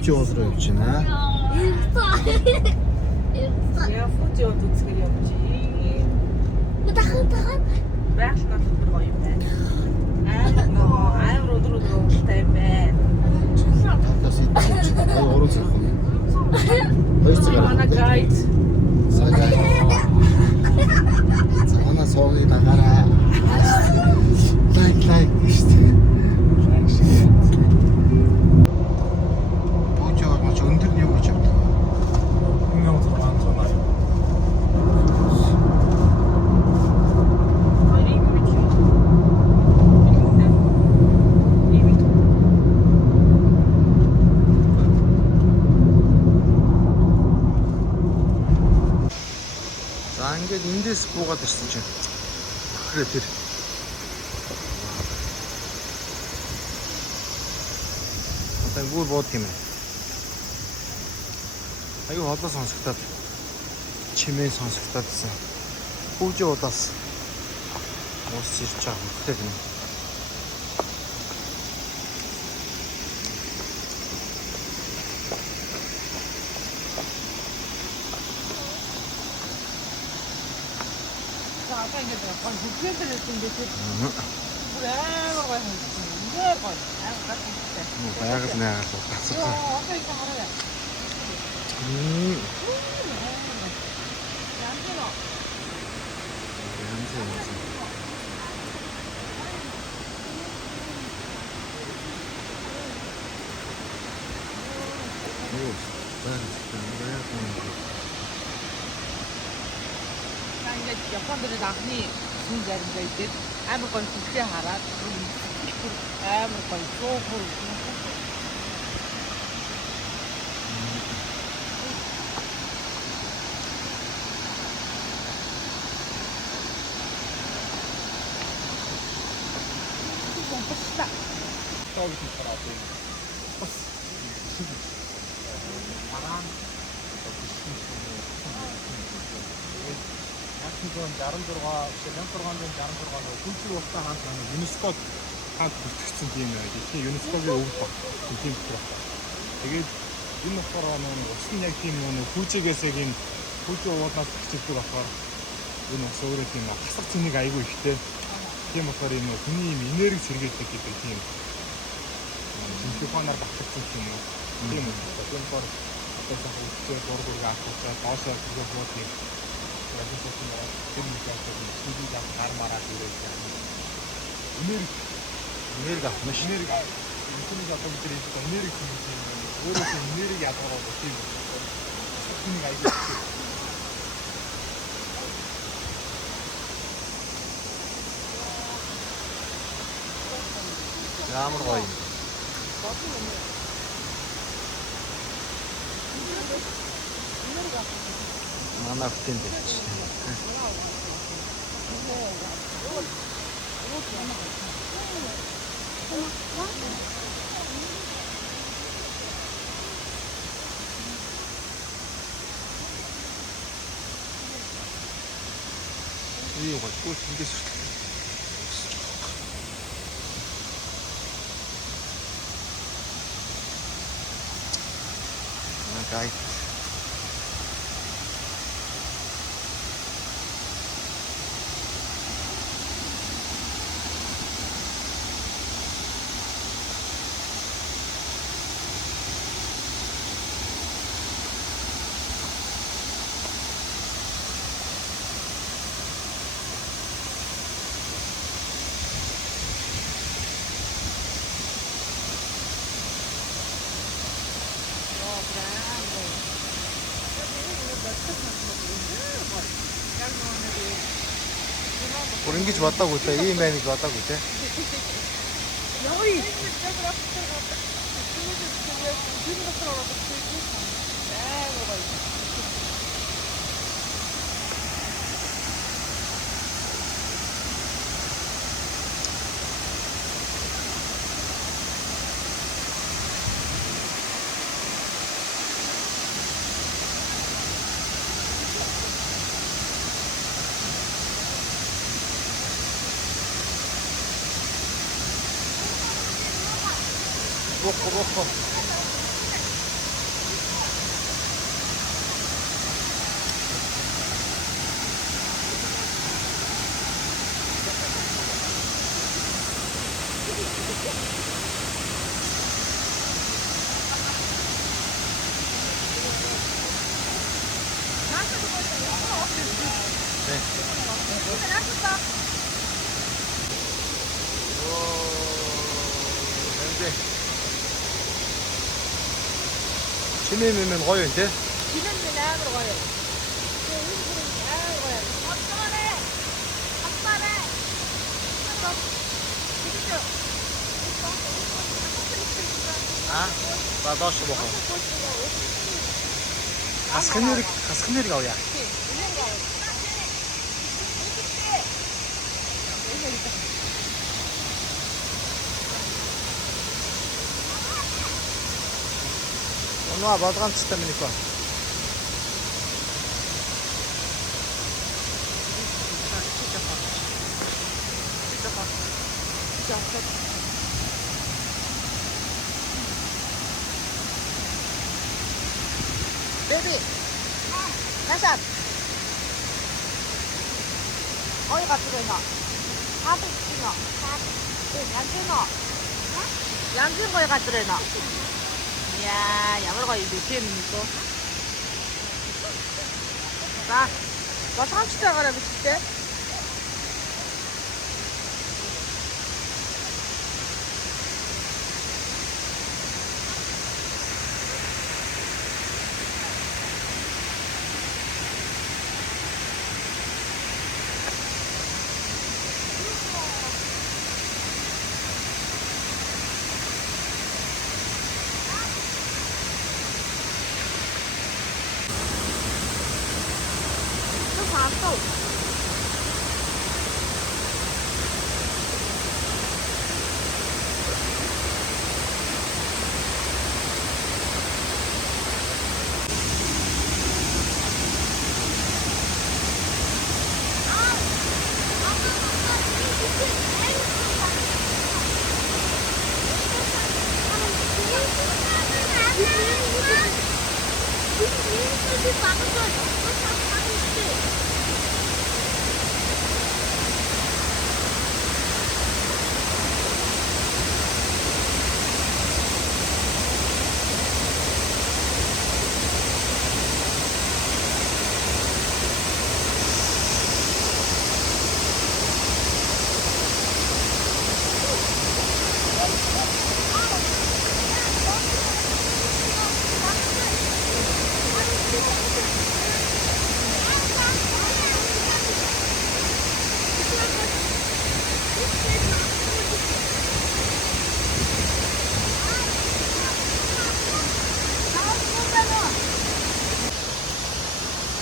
Фужи уулс руу явж байна. Яа Фужи уулс үзгээр явж ий. Байгаль нь өдөр гоё юм байна. Амар өдөр уултай юм байна. Татас идчих. Орон цаг. Хоёр цаг. Манай гайд. Сагай. Цагаана суугийг дагаараа. Лайк штэ. Фужи уулс өндөр нь юу гэж явдаг? 1600 За ингээд эндээс буугаад ирсэн чинь бахраа тэр одоо гүр буудаг юм байна. Аюу хоолой сонсогдоод чимээ сонсогдоодсэн. Фужи удаас уус ирж байгаа хөттэй гэнэ. 아까 이제 약간 부피한테를 했는데 물 амар гоё хайсан. Ингээ гоё. Амар гайхалтай. Байгаас наагаас утгацсан. 아까 이거 하라야. янзно. ингээд Японд анхны сүн заримдаа идээд амар гоё бүхтэй хараад амар гоё суугур 지금 66, 1666 kultur уухтай хаант ЮНЕСКОд хаант бүртгэгдсэн тийм дэлхийн ЮНЕСКОгийн өвөг баг тийм байна. Тэгээд энэ болохоор нэг усан яг тийм нэг Фужигээс яг энэ Фужи уулнаас бичигддэг болохоор энэ бас өөрөө тийм хасах цэнийг айгүй ихтэй. Тийм болохоор энэ хүний юм энерги сэргийлдэг гэдэг тийм телефоноор батлагдсан юм уу. Тийм үү. Тэгэхээр одоо сах үсгээр дургуург авчихсан доосоо зүгээр буудгийг энерги авах машин энерги энэнийг одоо бид энерги өөрөөс энерги ядгараад тийм үүнийг аягүй ямар гоё юм. Манай хөтэн дээр чинь. 이 거 또 생겼을 때. 가이. Бүр ингэж бодоагүй те, ийм байх гэж бодоагүй те. Рухо. 냄새. 치매면 거요, 이제? 지는 나으로 가요. 나으로 가요. 어쩌네. 아빠네. 아, 나 다시 먹어. 가스큰 요리 가오야. 오늘 와봐도 안 치다니까. 베이비. 나샷. 어디 갔다 너? 가도 있지 너. 양준 너. 양준 거에 갔다 너. 이야, 야물가 이제 뒤에 있어. 나 참치 나가라 미칠 때. 또 봤어.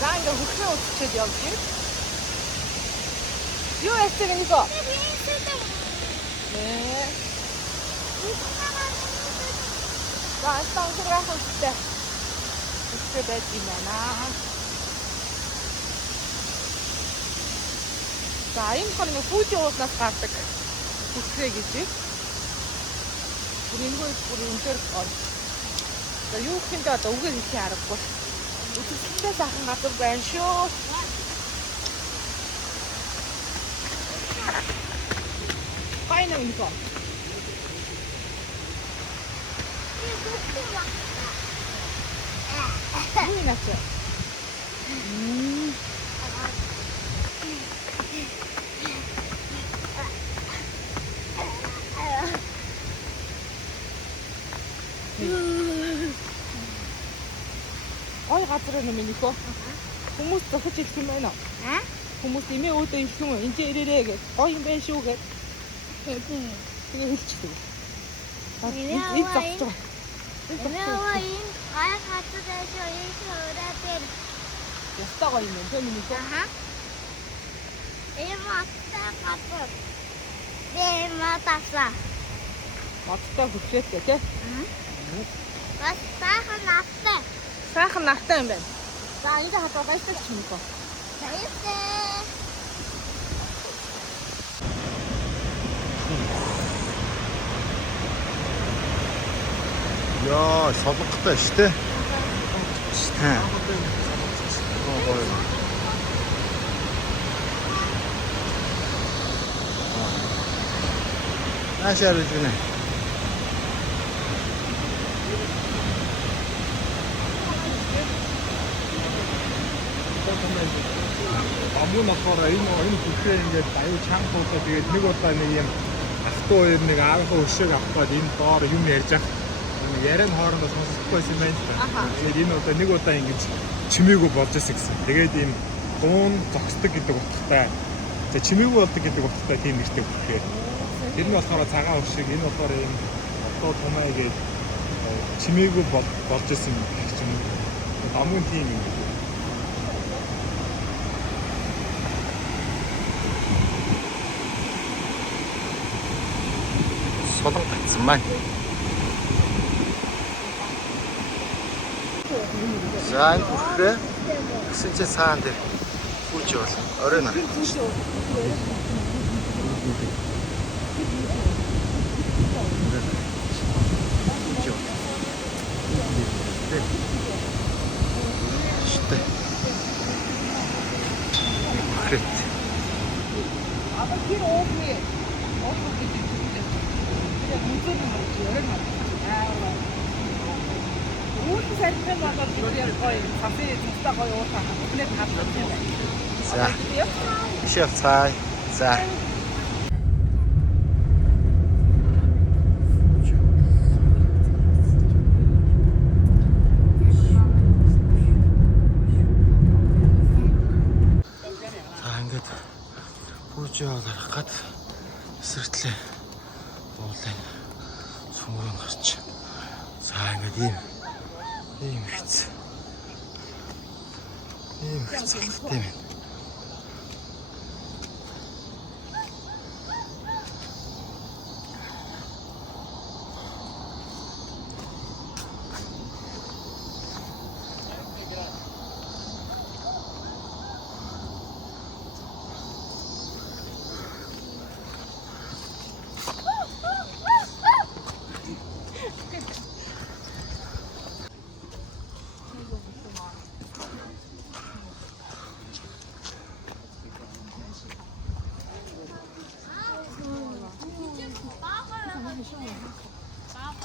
Zange hoeveel zit je op hier? Jo, is er niet op? Nee. Daar staan ze graag op de Ik zit het in mijn naam. 자, 임파리는 후지로 나스가득 부스레기지. 우리 이거 우리 운전 거. 나 요긴데 왔다 오게 이렇게 알았고. 우리 신대사 한 가득 벤쇼. 파이는 이거. 물이 났죠? Ой, газар нэмэнийг гоо. Хүмүүс зохиж ирэх юм байна. Хүмүүс имээ өөдөө ирэх юм. Энд ирээрээ гэж. Гоё юм байна шүү гэж. Тэгээ хэлчихдэг. Энд зогсож байгаа. Ястаа гоё юм байна. Тэ миний гоо. Модтой хөдлөөтэй тий. Сайхан нартай юм байна. За энд хатаа баяртай ч юм уу. 야, 서북다 시대. 아시아를 주네. юу нь болохоор энэ бүхээ ингээд аюу чанга туулаад тэгээд нэг удаа нэг юм алтуу хоёр нэг аавынхаа өшөөг авахад энэ доор юм ярьж ах яриан хоорондоо сонсохгүй юм байна. Тэгээд энэ удаа нэг удаа ингэж чимээгүй болж ирсэн гэсэн. Тэгээд ийм дуун зогсдог гэдэг утгатай. Тэгээд чимээгүй болдог гэдэг утгатай тийм нэртэй бүхээ. Тэр нь болохоор цагаан өшөөг, энэ болохоор ийм алтуу тумаа гэж чимээгүй болж ирсэн гэх юм. Амын тийм юм. Солон гацсан маань. За энэ бүхрээ гэсэн чи цаан дээр хүүж бол орой нарах. Штэ. Бүхрээ. Aber hier oben geht die Tüte. Der Mutter hat gehört. Уулын салхин болоод тэр гоё кафе зүгтээ гоё уутаа хатныг хадгалж байна. За. Шеф цай. За. Ингээд пүүжээ гарах гад эсэртлээ уулын сүмрөө гарч. За ингээд ийм хэц. Ийм хэцэлтэй байна.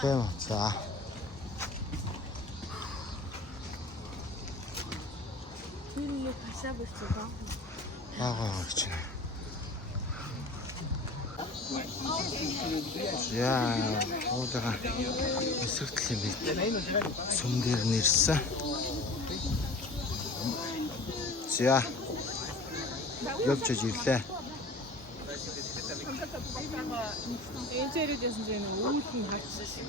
Тийм за. Миний хасаа болчихсон. Гэж байна. Яа, уудаа эсэртэл юм бид. Сүм дээр нэрсэн. За. Явж ирлээ. Энэчээрээс энэ үүлд нь хатчихсан.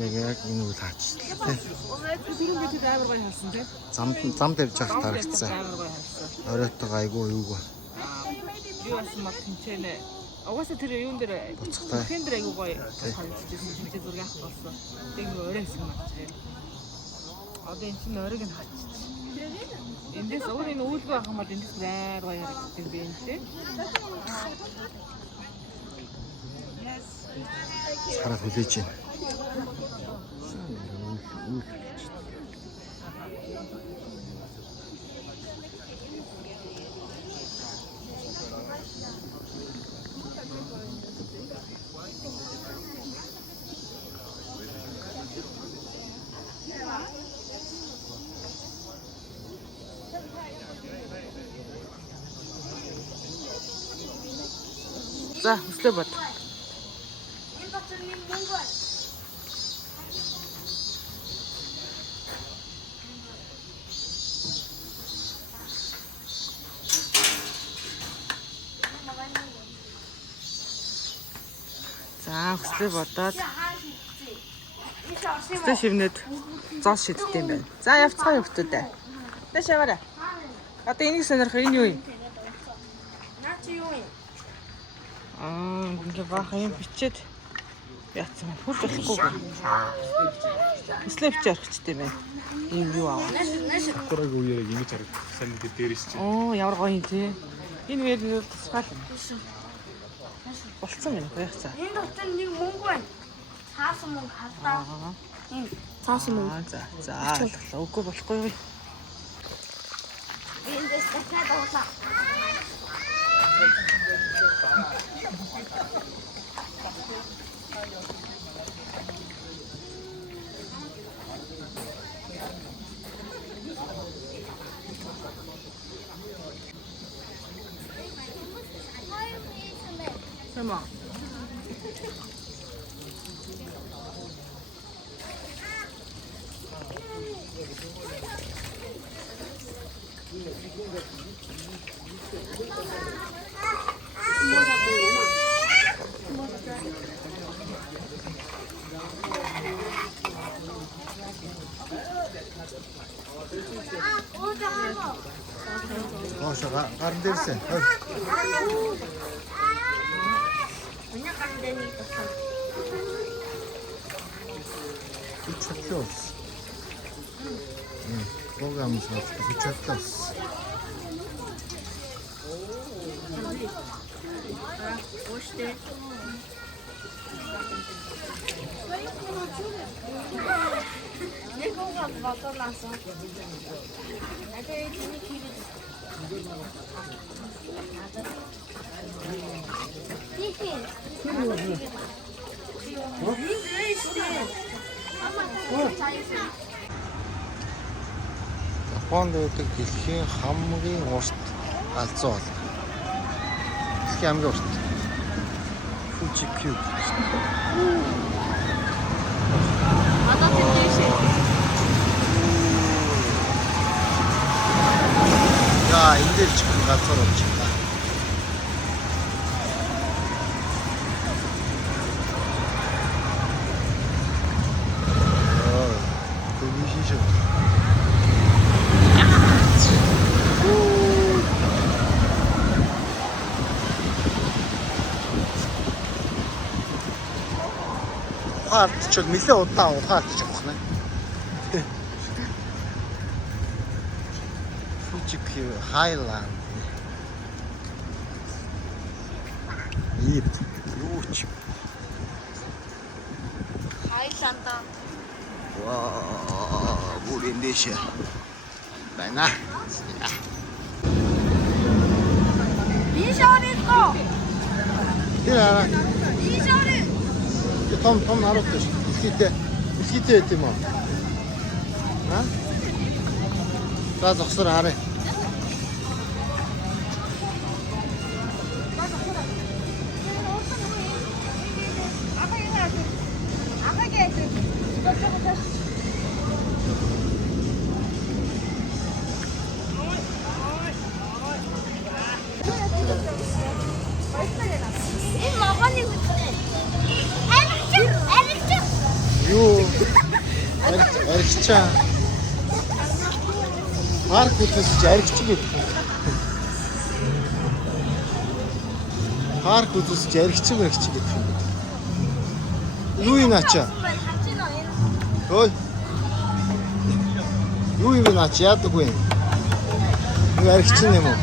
Нэг яг энэ үйл хаачлаа. Түрүүн бид амар гоё харсан тийм. Зам тавьж явах тарагцсан. Амар гоё харсан. Оройтойгоо айгүй юугаа. Юу асан мат тэнцэнэ. Угаасаа тэр юун дээр Буцахтай. хэн дээр айгүй гоё харагдчихсан. Тэнцээ зураг авах болсон. Тэг орой хэсэг мат тийм. Одоо энэ чинь оройг нь хаачих. Эндээс өөр энэ үүлгүй авах юм бол эндээс амар гоё харагддаг юм байна тийм. Сараа хүлээж байна. За, өслөө бод. За, өслөө бодоод өслөө шивнээд зоос шиддэг юм байна. За, явцгаа хөвгтүүдээ. Дэш яваарай. Одоо энийг сонирх энэ юу юм? Ингээ баахан юм бичээд яатсан байна. Хурд болохгүй. Өслөө бичиж орчихд юм байна. Ийм юу аваа. Акураг үеийг ингэж харагдсан дээр дээрс чинь. Оо, ямар гоё юм тий. Энэ үеэр нь тусгаал. Болцсон юм байх цаа. Энэ дотор нэг мөнгө байна. Цаасан мөнгө халтаа. Энэ цаасан мөнгө. За. Үгүй болохгүй. Эндээс дахиад уулаа. 설마. Ошо гарын дээрсэн. Миний гарын дээр нэг тусаа. Чотлоос. Програмс чотлоос. Оштэй. Неко가 баталаасаа. Адэ чиний хийгээд. Тихи. Японд байдаг дэлхийн хамгийн урт галзуу бол. Дэлхийн хамгийн урт. Fuji Q. 바다 샌드위치. 야, 인들 지금 галзуу 없지. 거기 시셔. ухаалтчвал нэлээ удаан ухаалтчих واخна. Fuji Q Highland. Юу ч Хайланда. ваа бүр эндээш байна. Бишориско. Яа. Бишорис. Том харуулдаг шүү. Дэлхийдээ байт юм уу? Аа? За зогсоор харъя. Энэ могоны үстэй. Арич. Юу? Аригчаа. Парк үзэж аригч гэдэг. Парк үзэж аригч гэдэг. Юу юм ачаа? Ой. Юу юм ачаа яадаг вэ? Юу аригч юм уу?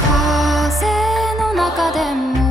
Kaze 中でも